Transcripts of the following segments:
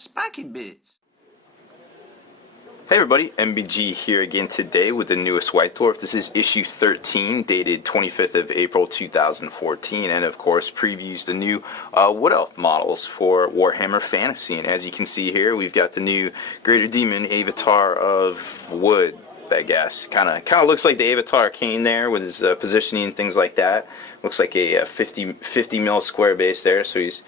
Spiky Bits. Hey everybody, MBG here again today with the newest White Dwarf. This is issue 13, dated 25th of April 2014, and of course previews the new Wood Elf models for Warhammer Fantasy. And as you can see here, we've got the new Greater Demon Avatar of Wood, I guess. Kind of looks like the Avatar Kane there with his positioning and things like that. Looks like a 50 mil square base there, so he's,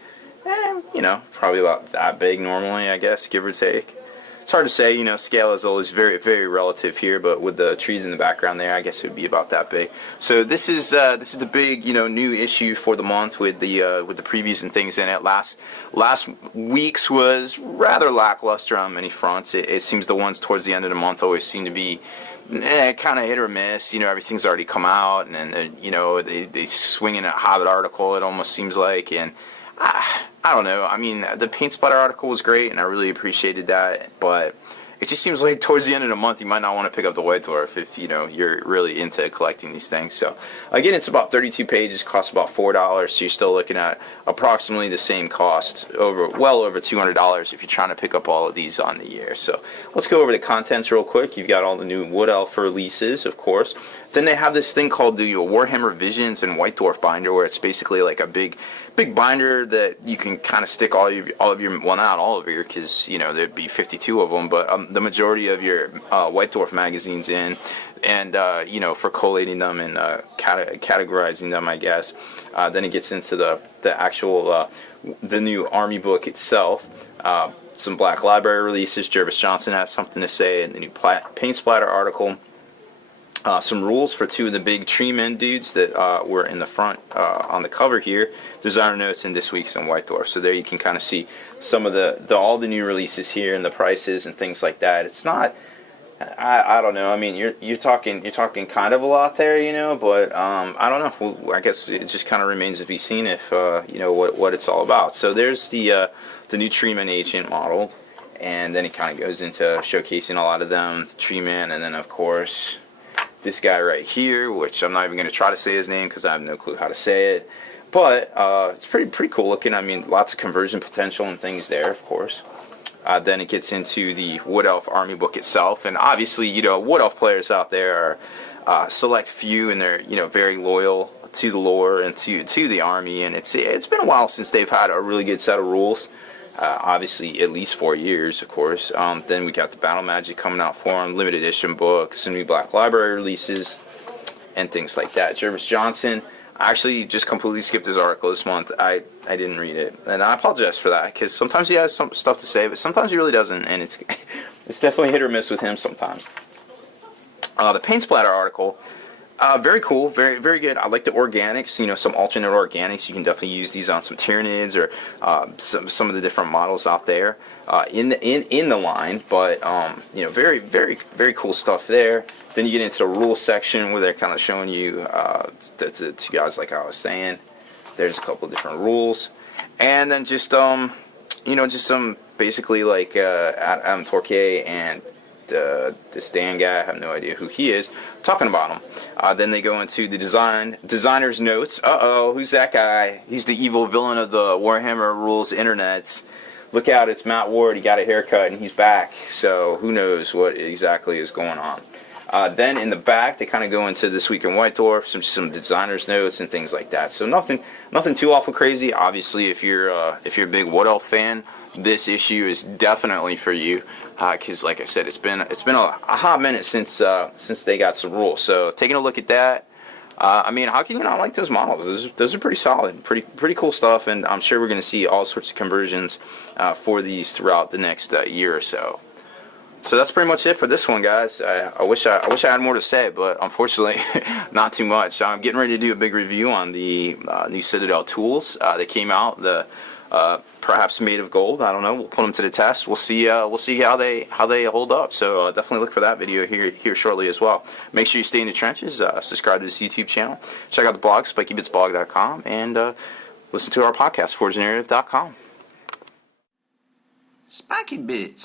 probably about that big normally, I guess, give or take. It's hard to say, scale is always very, very relative here, but with the trees in the background there, I guess it would be about that big. So this is the big, new issue for the month with the previews and things in it. Last week's was rather lackluster on many fronts. It seems the ones towards the end of the month always seem to be kind of hit or miss. Everything's already come out, and then, they swing in a Hobbit article, it almost seems like, and I don't know. I mean, the paint splatter article was great, and I really appreciated that, but it just seems like towards the end of the month you might not want to pick up the White Dwarf if, you're really into collecting these things. So, again, it's about 32 pages, costs about $4, so you're still looking at approximately the same cost, well over $200 if you're trying to pick up all of these on the year. So, let's go over the contents real quick. You've got all the new Wood Elf releases, of course. Then they have this thing called the Warhammer Visions and White Dwarf binder, where it's basically like a big binder that you can kind of stick all of your, well, not all of your, because there'd be 52 of them, but the majority of your White Dwarf magazines in, and for collating them and categorizing them, I guess. Then it gets into the actual the new army book itself. Some Black Library releases. Jervis Johnson has something to say in the new paint splatter article. Some rules for two of the big tree men dudes that were in the front on the cover here. Designer notes in this week's on White Dwarf. So there you can kind of see some of all the new releases here and the prices and things like that. It's not, I don't know. I mean, you're talking kind of a lot there, but I don't know. Well, I guess it just kind of remains to be seen if what it's all about. So there's the new Treeman Agent model, and then it kind of goes into showcasing a lot of them, the Treeman, and then of course this guy right here, which I'm not even going to try to say his name because I have no clue how to say it. But it's pretty cool looking. I mean, lots of conversion potential and things there, of course. Then it gets into the Wood Elf Army book itself, and obviously, Wood Elf players out there are select few, and they're very loyal to the lore and to the army. And it's been a while since they've had a really good set of rules. Obviously, at least 4 years, of course. Then we got the Battle Magic coming out for them, limited edition books, some new Black Library releases, and things like that. Jervis Johnson, I actually just completely skipped his article this month. I didn't read it, and I apologize for that, because sometimes he has some stuff to say, but sometimes he really doesn't, and it's definitely hit or miss with him sometimes. The paint splatter article, very cool, very, very good. I like the organics, some alternate organics. You can definitely use these on some Tyranids or some of the different models out there in the line. But very, very, very cool stuff there. Then you get into the rules section where they're kind of showing you the two guys, like I was saying. There's a couple of different rules, and then just just some basically like Adam Torquay and this Dan guy, I have no idea who he is, talking about him. Then they go into the designer's notes. Who's that guy? He's the evil villain of the Warhammer Rules internets. Look out, it's Matt Ward. He got a haircut and he's back. So who knows what exactly is going on. Then in the back, they kind of go into This Week in White Dwarf, some designer's notes and things like that. So nothing too awful crazy. Obviously, if you're a big Wood Elf fan, this issue is definitely for you, because like I said, it's been a hot minute since they got some rules. So taking a look at that, I mean, how can you not like those models? Those are pretty solid, pretty cool stuff, and I'm sure we're going to see all sorts of conversions for these throughout the next year or so. So that's pretty much it for this one, guys. I wish I had more to say, but unfortunately, not too much. I'm getting ready to do a big review on the new Citadel tools that came out. The perhaps made of gold. I don't know. We'll put them to the test. We'll see how they hold up. So definitely look for that video here shortly as well. Make sure you stay in the trenches. Subscribe to this YouTube channel. Check out the blog, spikybitsblog.com, and listen to our podcast, forgenarrative.com. Spiky Bits.